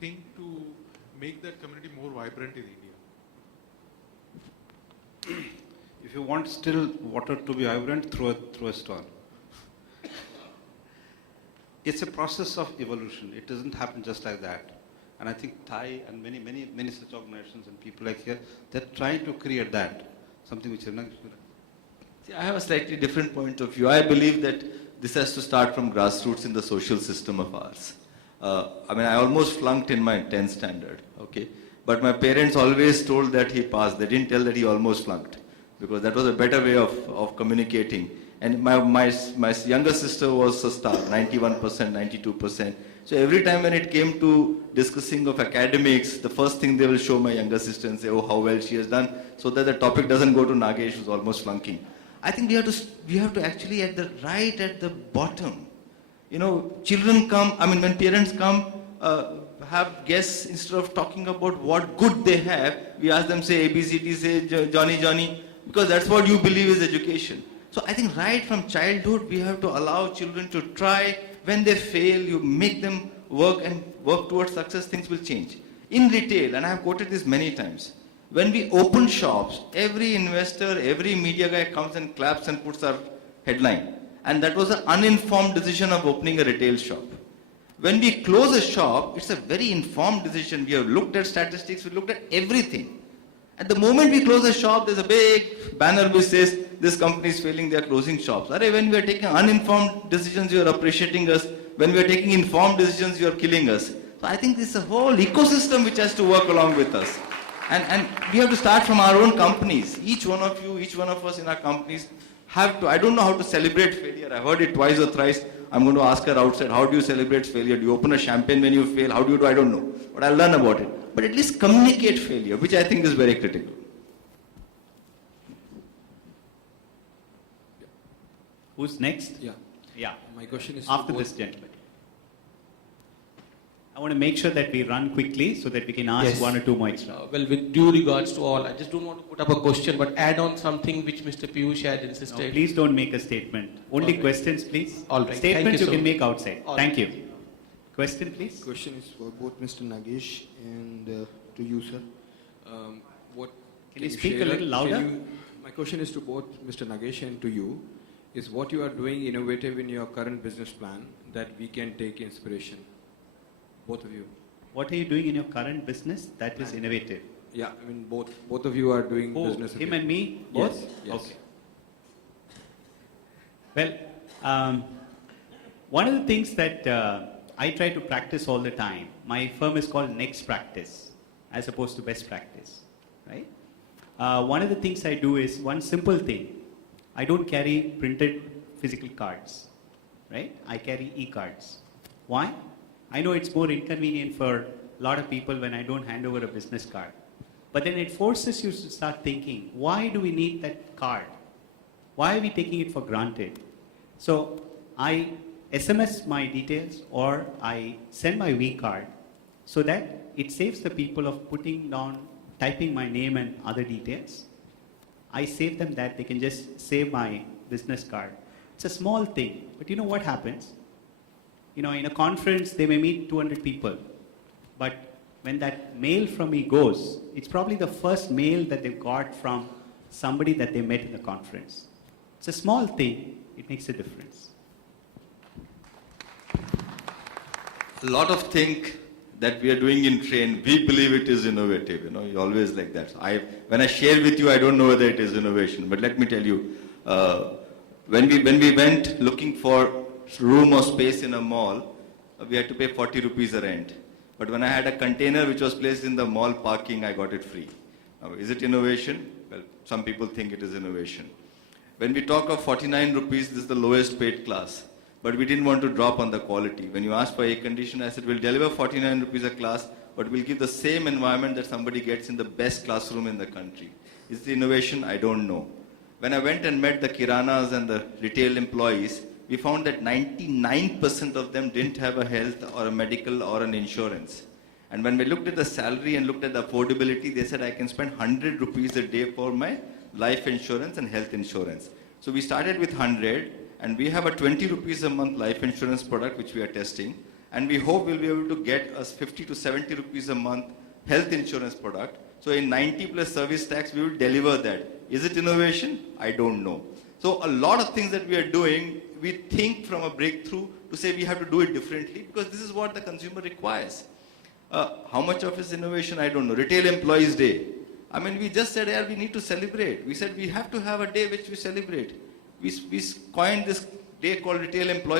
think to make that community more vibrant in India? If you want still water to be vibrant, through a stall. It's a process of evolution. It doesn't happen just like that. And I think Thai and many such organizations and people like here, they're trying to create that. Something which is not. See, I have a slightly different point of view. I believe that this has to start from grassroots in the social system of ours. I almost flunked in my 10th standard, okay? But my parents always told that he passed. They didn't tell that he almost flunked, because that was a better way of communicating. And my younger sister was a star, 91%, 92%. So every time when it came to discussing of academics, the first thing they will show my younger sister and say, oh, how well she has done, so that the topic doesn't go to Nagesh, who's almost flunking. I think we have to actually right at the bottom. You know, children come, when parents come, have guests, instead of talking about what good they have, we ask them, say ABCD, say Johnny, because that's what you believe is education. So I think right from childhood, we have to allow children to try. When they fail, you make them work towards success, things will change. In retail, and I have quoted this many times, when we open shops, every investor, every media guy comes and claps and puts our headline. And that was an uninformed decision of opening a retail shop. When we close a shop, it's a very informed decision. We have looked at statistics, we looked at everything. At the moment we close a shop, there's a big banner which says, this company is failing, they are closing shops. When we are taking uninformed decisions, you are appreciating us. When we are taking informed decisions, you are killing us. So I think this is a whole ecosystem which has to work along with us. And we have to start from our own companies. Each one of you, each one of us in our companies have to, I don't know how to celebrate failure. I've heard it twice or thrice. I'm going to ask her outside, how do you celebrate failure? Do you open a champagne when you fail? How do you do? I don't know. But I'll learn about it. But at least communicate failure, which I think is very critical. Who's next? Yeah. My question is after this gentleman. I want to make sure that we run quickly so that we can ask one or two more extra. Well, with due regards to all, I just don't want to put up a question, but add on something which Mr. Piyush had insisted. No, please don't make a statement. Only questions, please. All right. Statements Thank you can make outside. All Thank right. you. Question, please. Question is for both Mr. Nagesh and to you, sir. Can you speak a little louder? My question is to both Mr. Nagesh and to you. Is what you are doing innovative in your current business plan that we can take inspiration? Both of you. What are you doing in your current business that is innovative? Yeah, both of you are doing Oh, business. him and me, both? Yes. Okay. Well, one of the things that I try to practice all the time, my firm is called Next Practice, as opposed to Best Practice, right? One of the things I do is one simple thing. I don't carry printed physical cards, right? I carry e-cards. Why? I know it's more inconvenient for a lot of people when I don't hand over a business card. But then it forces you to start thinking, why do we need that card? Why are we taking it for granted? So I SMS my details or I send my V-card so that it saves the people of putting down, typing my name and other details. I save them that they can just save my business card. It's a small thing, but you know what happens? You know, in a conference, they may meet 200 people. But when that mail from me goes, it's probably the first mail that they've got from somebody that they met in the conference. It's a small thing. It makes a difference. A lot of things that we are doing in train, we believe it is innovative. You know, you always like that. So when I share with you, I don't know whether it is innovation. But let me tell you, when we went looking for room or space in a mall, we had to pay 40 rupees a rent. But when I had a container which was placed in the mall parking, I got it free. Now, is it innovation? Well, some people think it is innovation. When we talk of 49 rupees, this is the lowest paid class. But we didn't want to drop on the quality. When you asked for air condition, I said, we'll deliver 49 rupees a class, but we'll give the same environment that somebody gets in the best classroom in the country. Is it innovation? I don't know. When I went and met the kiranas and the retail employees, we found that 99% of them didn't have a health or a medical or an insurance. And when we looked at the salary and looked at the affordability, they said, I can spend 100 rupees a day for my life insurance and health insurance. So we started with 100, and we have a 20 rupees a month life insurance product which we are testing. and we hope we'll be able to get us 50 to 70 rupees a month health insurance product. So in 90 plus service tax, we will deliver that. Is it innovation? I don't know. So a lot of things that we are doing, we think from a breakthrough to say we have to do it differently because this is what the consumer requires. How much of is innovation? I don't know. Retail Employees Day. I mean, we just said, yeah, we need to celebrate. We said we have to have a day which we celebrate. We coined this day called Retail Employees